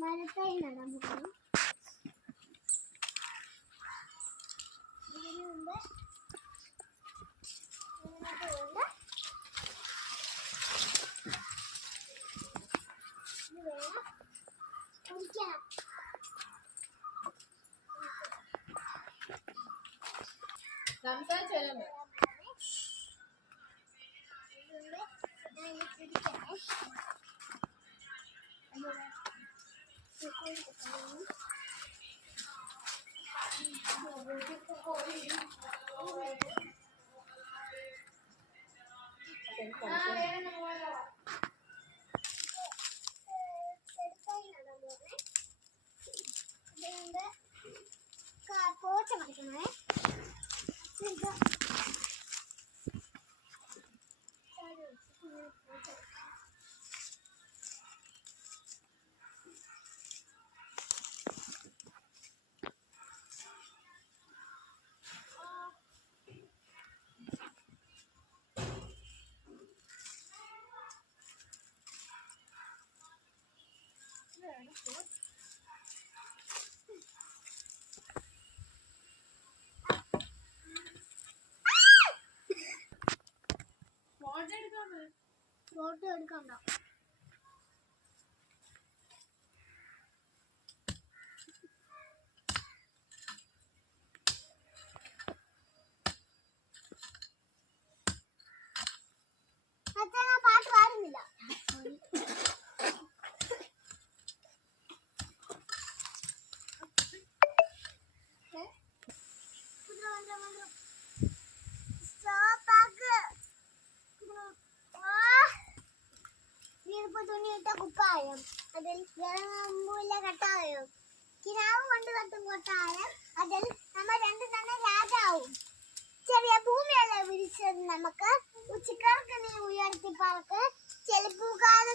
മരത്തൈ നടാൻ പോകുന്നു. ഇതിനു മുമ്പ് ഇത് വേണം കുടിക്കണം. പോച്ച മറിക്കണേ. ഫോട്ടോ എടുക്കണ്ട. പാട്ട് പാടുന്നില്ല. തുണിയിട്ട കുപ്പായം, അതിൽ മൂല കട്ടായം, കിനാവ് കൊണ്ട് തട്ടും കൊട്ടാരം, അതിൽ നമ്മൾ രണ്ടു തന്നെ രാജാവും. ചെറിയ ഭൂമിയല്ല വിരിച്ചത് നമുക്ക്, ഉച്ചക്കാർക്ക് നീ ഉയർത്തി പാർക്ക്, ചെലപ്പൂക്കാതെ